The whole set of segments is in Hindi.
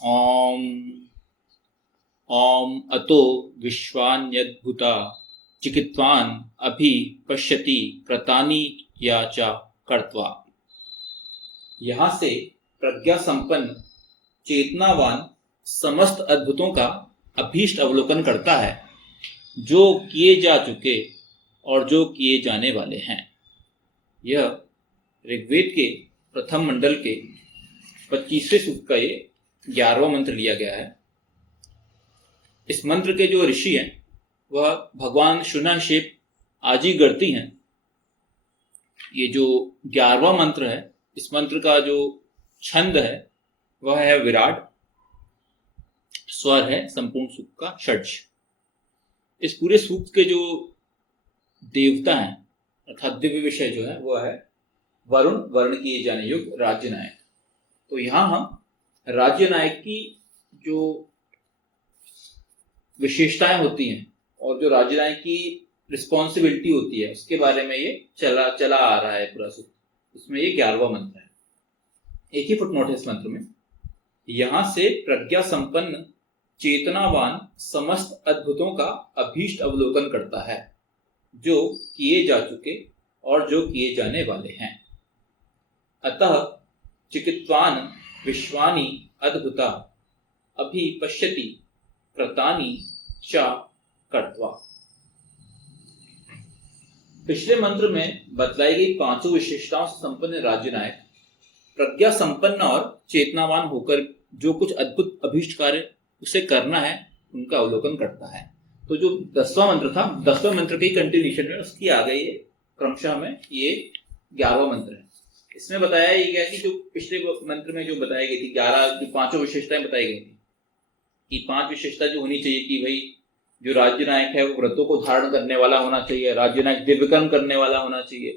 ॐ ॐ अतो विश्वान्यद्भुता चिकित्वान् अभि पश्यति कृतानि या च कर्त्वा। यहाँ से प्रज्ञा संपन्न चेतनावान समस्त अद्भुतों का अभीष्ट अवलोकन करता है, जो किए जा चुके और जो किए जाने वाले हैं। यह ऋग्वेद के प्रथम मंडल के 25वें सूक्त का ये 11वां मंत्र लिया गया है। इस मंत्र के जो ऋषि हैं वह भगवान शुनशेप आजीगर्ती हैं। ये जो 11वां मंत्र है, इस मंत्र का जो छंद है वह है विराट, स्वर है संपूर्ण सूक्त का षड्ज। इस पूरे सूक्त के जो देवता हैं अर्थात दिव्य विषय जो है वह है वरुण, वर्ण किए जाने योग्य राज्य नायक। तो यहां हम राज्य नायक की जो विशेषताएं होती हैं और जो राज्य नायक की रिस्पॉन्सिबिलिटी होती है उसके बारे में ये चला आ रहा है पूरा सूत्र। उसमें ये 11वां मंत्र है। एक ही फुटनोट है इस मंत्र में। यहां से प्रज्ञा संपन्न चेतनावान समस्त अद्भुतों का अभीष्ट अवलोकन करता है, जो किए जा चुके और जो किए जाने वाले हैं। अतः चिकित्वान विश्वानि अद्भुता अभि पश्यति कृतानि च कर्त्वा। पिछले मंत्र में बतलाई गई पांचों विशेषताओं से संपन्न राज्य नायक प्रज्ञा संपन्न और चेतनावान होकर जो कुछ अद्भुत अभीष्ट कार्य उसे करना है उनका अवलोकन करता है। तो जो 10वां मंत्र था, 10वें मंत्र के कंटिन्यूएशन में उसकी आ गई है क्रमशः में ये 11वां मंत्र है। इसमें बताया गया कि जो पिछले मंत्र में जो बताई गई थी 11 जो पांचों विशेषताएं बताई गई थी कि 5 विशेषता जो होनी चाहिए कि भाई जो राज्य नायक है वो व्रतों को धारण करने वाला होना चाहिए, राज्य नायक दिव्यकर्म करने वाला होना चाहिए,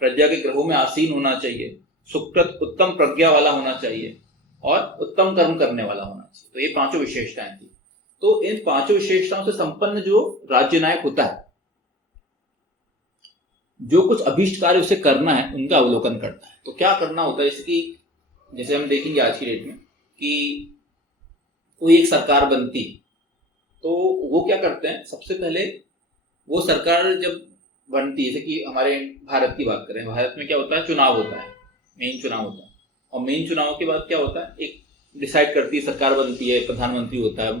प्रज्ञा के ग्रहों में आसीन होना चाहिए, सुकृत उत्तम प्रज्ञा वाला होना चाहिए और उत्तम कर्म करने वाला होना चाहिए। तो ये पांचों विशेषताएं थी। तो इन पांचों विशेषताओं से संपन्न जो राज्य नायक होता है, जो कुछ अभीष्ट कार्य उसे करना है उनका अवलोकन करता है। तो क्या करना होता है, जैसे हम देखेंगे आज की डेट में कि कोई एक सरकार बनती तो वो क्या करते हैं, सबसे पहले वो सरकार जब बनती है, जैसे कि हमारे भारत की बात करें, भारत में क्या होता है, चुनाव होता है, मेन चुनाव होता है। और मेन चुनाव के बाद क्या होता है, एक डिसाइड करती है, सरकार बनती है, प्रधानमंत्री होता है,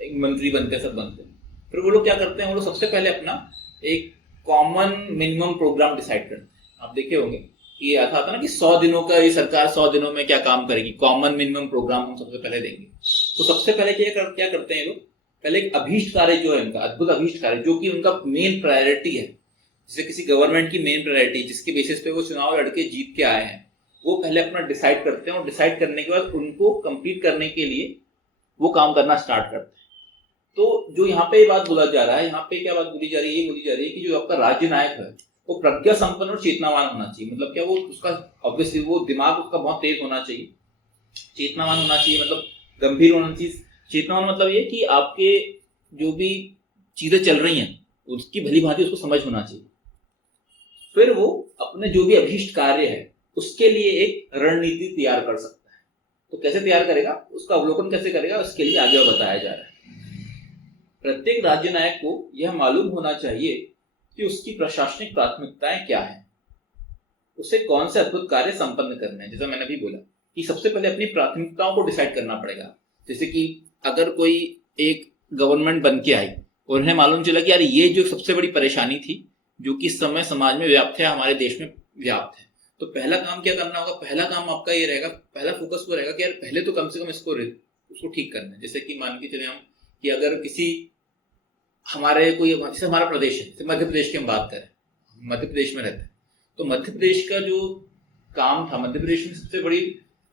एक मंत्री बनते हैं, सब बनते हैं। फिर वो लोग क्या करते हैं, वो लोग सबसे पहले अपना एक कॉमन मिनिमम प्रोग्राम डिसाइड करते हैं। आप देखे होंगे कि ऐसा आता ना कि 100 दिनों का ये सरकार 100 दिनों में क्या काम करेगी, कॉमन मिनिमम प्रोग्राम हम सबसे पहले देंगे। तो सबसे पहले क्या करते हैं लोग, पहले एक अभीष्ट कार्य जो है उनका अद्भुत अभीष्ट कार्य जो कि उनका मेन प्रायोरिटी है, जैसे किसी गवर्नमेंट की मेन प्रायोरिटी जिसके बेसिस पे वो चुनाव लड़के जीत के आए हैं, वो पहले अपना डिसाइड करते हैं और डिसाइड करने के बाद उनको कंप्लीट करने के लिए वो काम करना स्टार्ट करते हैं। तो जो यहाँ पे बात बोला जा रहा है, यहाँ पे क्या बात बोली जा रही है, ये बोली जा रही है कि जो आपका राज्य नायक है वो प्रज्ञा संपन्न और चेतनावान होना चाहिए। मतलब क्या, वो उसका ऑब्वियसली वो दिमाग उसका बहुत तेज होना चाहिए, चेतनावान होना चाहिए, मतलब गंभीर होना चाहिए। चेतनावान मतलब ये कि आपके जो भी चीजें चल रही हैं उसकी भली भांति उसको समझ होना चाहिए। फिर वो अपने जो भी अभीष्ट कार्य है उसके लिए एक रणनीति तैयार कर सकता है। तो कैसे तैयार करेगा, उसका अवलोकन कैसे करेगा, उसके लिए आगे बताया जा रहा है। प्रत्येक राज्य नायक को यह मालूम होना चाहिए कि उसकी प्रशासनिक प्राथमिकताएं क्या है, उसे कौन से अद्भुत कार्य संपन्न करने हैं। जैसा मैंने भी बोला कि सबसे पहले अपनी प्राथमिकताओं को डिसाइड करना पड़ेगा। जैसे कि अगर कोई एक गवर्नमेंट बन के आई और उन्हें मालूम चला कि यार ये जो सबसे बड़ी परेशानी थी जो कि इस समय समाज में व्याप्त है, हमारे देश में व्याप्त है, तो पहला काम क्या करना होगा, पहला काम आपका ये रहेगा, पहला फोकस वो रहेगा कि यार पहले तो कम से कम उसको ठीक करना है। जैसे कि मान के चले हम कि अगर किसी हमारे कोई, जैसे हमारा प्रदेश है, जैसे मध्य प्रदेश की हम बात करें, मध्य प्रदेश में रहते हैं, तो मध्य प्रदेश का जो काम था, मध्य प्रदेश में सबसे बड़ी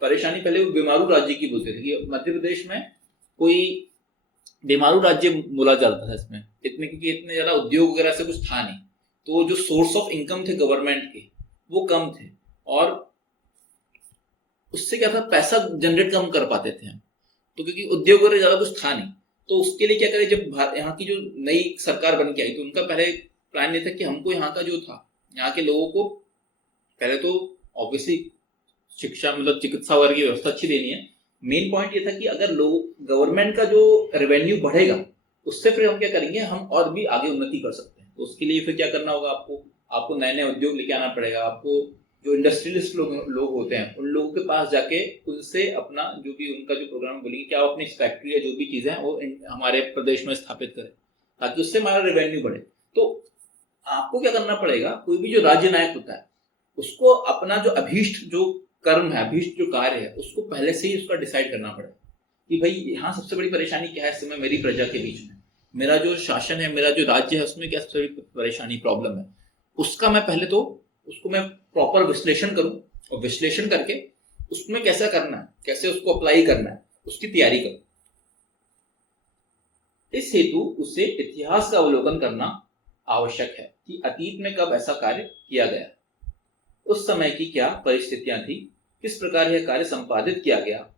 परेशानी पहले वो बीमारू राज्य की बोलते थे कि मध्य प्रदेश में कोई बीमारू राज्य बोला जाता था इसमें, इतने क्योंकि इतने ज्यादा उद्योग वगैरह से कुछ था नहीं, तो जो सोर्स ऑफ इनकम थे गवर्नमेंट के वो कम थे और उससे क्या था, पैसा जनरेट कम कर पाते थे हम, तो क्योंकि उद्योग वगैरह ज्यादा कुछ था नहीं। तो उसके लिए क्या करें, जब यहाँ की जो नई सरकार बन के आई तो उनका पहले प्लान ये था कि हमको यहाँ का जो था, यहाँ के लोगों को पहले तो ऑब्वियसली शिक्षा मतलब चिकित्सा वर्ग की व्यवस्था अच्छी देनी है, मेन पॉइंट ये था कि अगर लोग गवर्नमेंट का जो रेवेन्यू बढ़ेगा उससे फिर हम क्या करेंगे, हम और भी आगे उन्नति कर सकते हैं। तो उसके लिए फिर क्या करना होगा, आपको नए नए उद्योग लेके आना पड़ेगा। आपको जो इंडस्ट्रियलिस्ट लोग होते हैं उन लोगों के पास जाके उनसे अपना जो भी उनका जो प्रोग्राम बोलेंगे क्या अपनी फैक्ट्री या जो भी चीजें हैं वो हमारे प्रदेश में स्थापित करें ताकि उससे हमारा रेवेन्यू बढ़े। तो आपको क्या करना पड़ेगा, कोई भी जो राज्य नायक होता है उसको अपना जो अभीष्ट जो कर्म है, अभीष्ट जो कार्य है, उसको पहले से ही उसका डिसाइड करना पड़ेगा कि भाई यहाँ सबसे बड़ी परेशानी क्या है इस समय मेरी प्रजा के बीच में, मेरा जो शासन है, मेरा जो राज्य है उसमें क्या सबसे बड़ी परेशानी प्रॉब्लम है। उसका मैं पहले तो उसको मैं प्रॉपर विश्लेषण करूं और विश्लेषण करके उसमें कैसा करना है, कैसे उसको अप्लाई करना है, उसकी तैयारी करूं। इस हेतु उसे इतिहास का अवलोकन करना आवश्यक है कि अतीत में कब ऐसा कार्य किया गया, उस समय की क्या परिस्थितियां थी, किस प्रकार यह कार्य संपादित किया गया,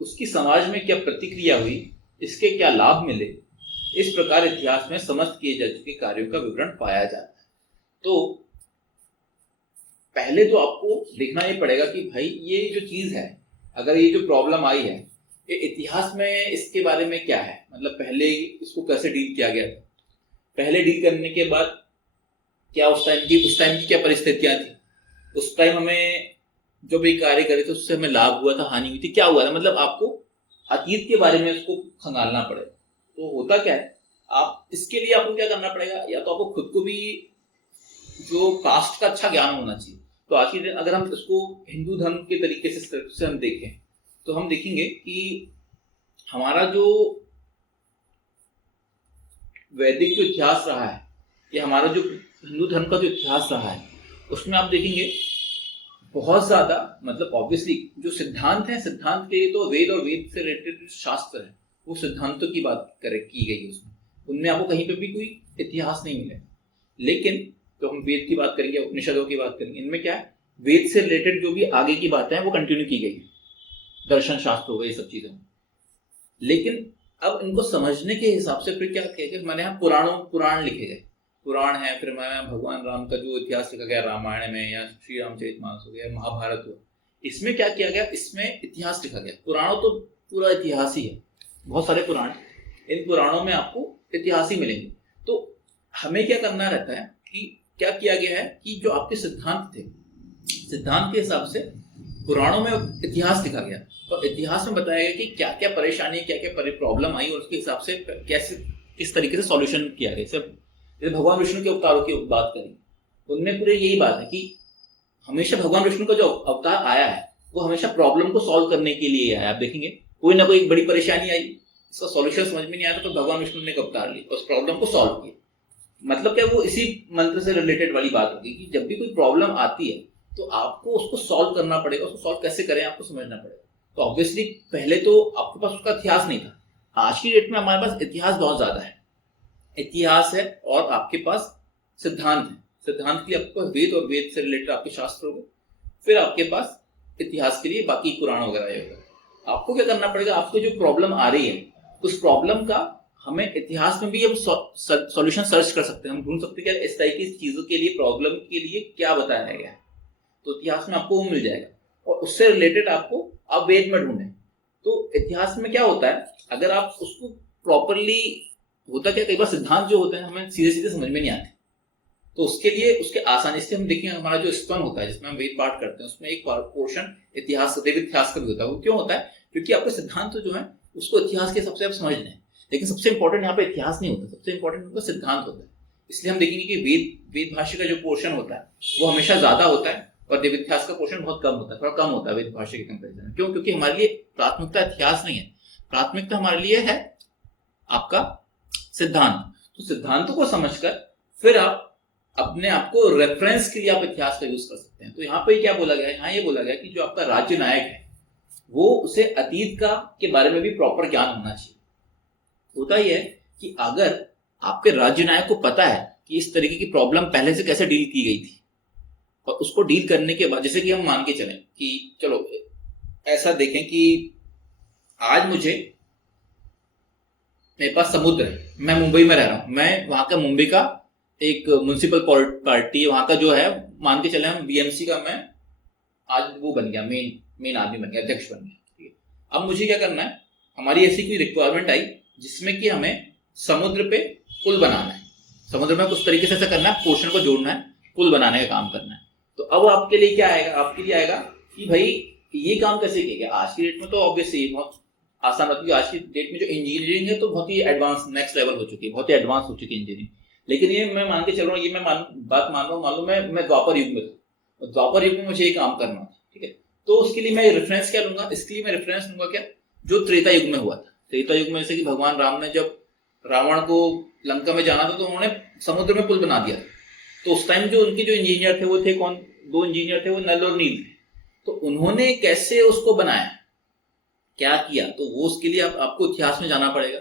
उसकी समाज में क्या प्रतिक्रिया हुई, इसके क्या लाभ मिले। इस प्रकार इतिहास में समस्त किए जा चुके कार्यों का विवरण पाया जाता है। तो पहले तो आपको देखना ही पड़ेगा कि भाई ये जो चीज है, अगर ये जो प्रॉब्लम आई है, ये इतिहास में इसके बारे में क्या है, मतलब पहले इसको कैसे डील किया गया था, पहले डील करने के बाद क्या उस टाइम की क्या परिस्थितियां थी, उस टाइम हमें जो भी कार्य करे थे उससे हमें लाभ हुआ था, हानि हुई थी, क्या हुआ था, मतलब आपको अतीत के बारे में उसको खंगालना पड़ेगा। तो होता क्या है, आप इसके लिए आपको क्या करना पड़ेगा, या तो आपको खुद को भी जो कास्ट का अच्छा ज्ञान होना चाहिए। तो आज के दिन अगर हम इसको हिंदू धर्म के तरीके से हम देखें तो हम देखेंगे कि हमारा जो वैदिक जो इतिहास रहा है या हमारा जो हिंदू धर्म का जो इतिहास रहा है उसमें आप देखेंगे बहुत ज्यादा, मतलब ऑब्वियसली जो सिद्धांत है, सिद्धांत के लिए तो वेद और वेद से रिलेटेड शास्त्र है वो सिद्धांतों की बात की गई उसमें, उनमें आपको कहीं पे भी कोई इतिहास नहीं मिलेगा। लेकिन तो हम वेद की बात करेंगे, उपनिषदों की बात करेंगे, इनमें क्या है, वेद से रिलेटेड जो भी आगे की बातें हैं वो कंटिन्यू की गई है, दर्शन शास्त्र हो गए, ये सब चीजें। लेकिन अब इनको समझने के हिसाब से फिर क्या किया गया, मैंने यहाँ पुराण लिखे गए, पुराण है, फिर मैं भगवान राम का जो इतिहास लिखा गया रामायण में, या श्री रामचरितमानस हो गया, महाभारत हुआ, इसमें क्या किया गया, इसमें इतिहास लिखा गया। पुराणों तो पूरा इतिहास ही है, बहुत सारे पुराण, इन पुराणों में आपको इतिहास ही मिलेंगे। तो हमें क्या करना रहता है कि क्या किया गया है कि जो आपके सिद्धांत थे, सिद्धांत के हिसाब से पुराणों में इतिहास लिखा गया, तो इतिहास में बताया गया कि क्या क्या परेशानी, क्या क्या प्रॉब्लम आई और उसके हिसाब से कैसे किस तरीके से सॉल्यूशन किया गया। जैसे भगवान विष्णु के अवतारों की बात करें, उनमें पूरे यही बात है कि हमेशा भगवान विष्णु का जो अवतार आया है वो हमेशा प्रॉब्लम को सॉल्व करने के लिए आया है। आप देखेंगे कोई ना कोई एक बड़ी परेशानी आई, इसका सॉल्यूशन समझ में नहीं आया, तो भगवान विष्णु ने एक अवतार लिया, उस प्रॉब्लम को सॉल्व किया। मतलब क्या, वो इसी मंत्र से रिलेटेड वाली बात होगी कि जब भी कोई प्रॉब्लम आती है तो आपको उसको सॉल्व करना पड़ेगा, उसको सॉल्व कैसे करें आपको समझना पड़ेगा। तो ऑब्वियसली पहले तो आपके पास उसका इतिहास नहीं था, आज की डेट में हमारे पास इतिहास बहुत ज्यादा है, इतिहास है और आपके पास सिद्धांत है, सिद्धांत के लिए आपके पास वेद और वेद से रिलेटेड आपके शास्त्र हो गए, फिर आपके पास इतिहास के लिए बाकी पुराण वगैरह होगा। आपको क्या करना पड़ेगा, आपको जो प्रॉब्लम आ रही है उस प्रॉब्लम का हमें इतिहास में भी हम सॉल्यूशन सर्च कर सकते हैं, हम ढूंढ सकते हैं कि इस तरह की चीजों के लिए, प्रॉब्लम के लिए क्या बताया गया है, तो इतिहास में आपको वो मिल जाएगा और उससे रिलेटेड आपको आप वेद में ढूंढें। तो इतिहास में क्या होता है, अगर आप उसको प्रॉपरली, होता क्या कई बार सिद्धांत जो होते हैं हमें सीधे सीधे समझ में नहीं आते, तो उसके लिए उसके आसानी से हम देखें, हमारा जो स्तवन होता है जिसमें हम वेद पाठ करते हैं उसमें एक पोर्शन इतिहास, देव इतिहास का भी होता है। वो क्यों होता है, क्योंकि आपके सिद्धांत जो है उसको इतिहास के हिसाब से आप समझ लें, लेकिन सबसे इंपॉर्टेंट यहाँ पे इतिहास नहीं होता, सबसे इंपॉर्टेंट उनका सिद्धांत होता है। इसलिए हम देखेंगे कि वेद भाष्य का जो पोर्शन होता है वो हमेशा ज्यादा होता है और देव इतिहास का पोर्शन बहुत कम होता है, थोड़ा कम होता है वेद भाष्य के कंपेरिजन में। क्यों, क्योंकि हमारे लिए प्राथमिकता इतिहास नहीं है, प्राथमिकता हमारे लिए है आपका सिद्धांत। तो सिद्धांतों को समझकर फिर आप अपने आप को रेफरेंस के लिए आप इतिहास का यूज कर सकते हैं। तो यहाँ पे क्या बोला गया है, यहाँ ये बोला गया कि जो आपका राज्य नायक है वो उसे अतीत का के बारे में भी प्रॉपर ज्ञान होना चाहिए। होता ही है कि अगर आपके राज्य नायक को पता है कि इस तरीके की प्रॉब्लम पहले से कैसे डील की गई थी और उसको डील करने के बाद, जैसे कि हम मान के चलें कि चलो ऐसा देखें कि आज मेरे पास समुद्र है, मैं मुंबई में रह रहा हूं, मैं वहां का मुंबई का एक म्युनिसिपल पार्टी वहां का जो है, मान के चले हम बीएमसी का, मैं आज वो बन गया, मेन आदमी बन गया, अध्यक्ष बन गया, ठीक है। अब मुझे क्या करना है, हमारी ऐसी कोई रिक्वायरमेंट आई जिसमें कि हमें समुद्र पे पुल बनाना है, समुद्र में कुछ तरीके से ऐसा करना है, पोर्शन को जोड़ना है, पुल बनाने का काम करना है। तो अब आपके लिए क्या आएगा, आपके लिए आएगा कि भाई ये काम कैसे किया गया। आज की डेट में तो ऑब्वियसली बहुत आसान होती है, आज की डेट में जो इंजीनियरिंग है तो बहुत ही एडवांस नेक्स्ट लेवल हो चुकी है, बहुत ही एडवांस हो चुकी है इंजीनियरिंग। लेकिन ये मैं मान के चल रहा हूँ, ये मैं बात मान रहा हूँ, मान लो मैं द्वापर युग में था, द्वापर युग में मुझे ये काम करना था, ठीक है। तो उसके लिए मैं रेफरेंस क्या लूंगा, इसके लिए मैं रेफरेंस लूंगा क्या, जो त्रेता युग में हुआ था। त्रेता युग में जैसे कि भगवान राम ने जब रावण को लंका में जाना था तो उन्होंने समुद्र में पुल बना दिया। तो उस टाइम जो उनके जो इंजीनियर थे वो थे कौन, दो इंजीनियर थे, वो नल और नील थे। तो उन्होंने कैसे उसको बनाया, क्या किया, तो वो उसके लिए आपको इतिहास में जाना पड़ेगा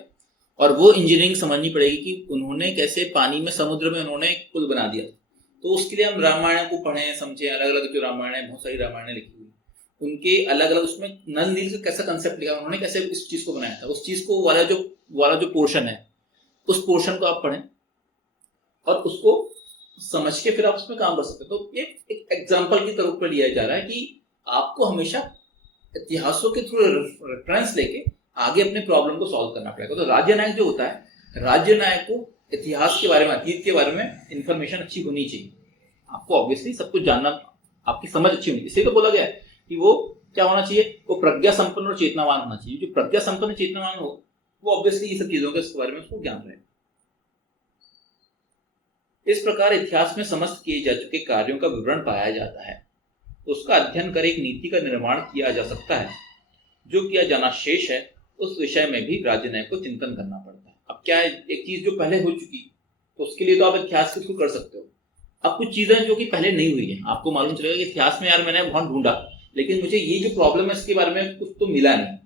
और वो इंजीनियरिंग समझनी पड़ेगी कि उन्होंने कैसे पानी में, समुद्र में उन्होंने एक पुल बना दिया। तो उसके लिए हम रामायण को पढ़ें, समझें, अलग अलग जो रामायण है, बहुत सारी रामायण लिखी हुई, उनके अलग अलग उसमें नल नील का कैसा कंसेप्ट लिखा, उन्होंने कैसे इस चीज को बनाया था, उस चीज को वाला जो पोर्शन है, उस पोर्शन को आप पढ़ें और उसको समझ के फिर आप उसमें काम कर सकते हैं। तो ये एक एग्जाम्पल की तरफ पर लिया जा रहा है कि आपको हमेशा इतिहासों के थ्रू रेफरेंस लेके आगे अपने प्रॉब्लम को सॉल्व करना पड़ेगा। तो राज्य नायक जो होता है, राज्य नायक को इतिहास के बारे में, अतीत के बारे में इंफॉर्मेशन अच्छी होनी चाहिए। आपको ऑब्वियसली सब कुछ जानना, आपकी समझ अच्छी होनी, इसलिए तो बोला गया है कि वो क्या होना चाहिए, वो प्रज्ञा संपन्न और चेतनावान होना चाहिए। जो प्रज्ञा संपन्न चेतनावान हो वो ऑब्वियसली ये सब चीजों के बारे में उसको ज्ञान रहेगा। इस प्रकार इतिहास में समस्त किए जा चुके कार्यों का विवरण पाया जाता है, उसका अध्ययन कर एक नीति का निर्माण किया जा सकता है। जो किया जाना शेष है उस विषय में भी राज्य न्याय को चिंतन करना पड़ता है। अब क्या है, एक चीज जो पहले हो चुकी तो उसके लिए तो आप इतिहास के थ्रू कर सकते हो। अब कुछ चीजें जो कि पहले नहीं हुई है, आपको मालूम चलेगा कि इतिहास में यार मैंने बहुत ढूंढा लेकिन मुझे ये जो प्रॉब्लम है इसके बारे में कुछ तो मिला नहीं,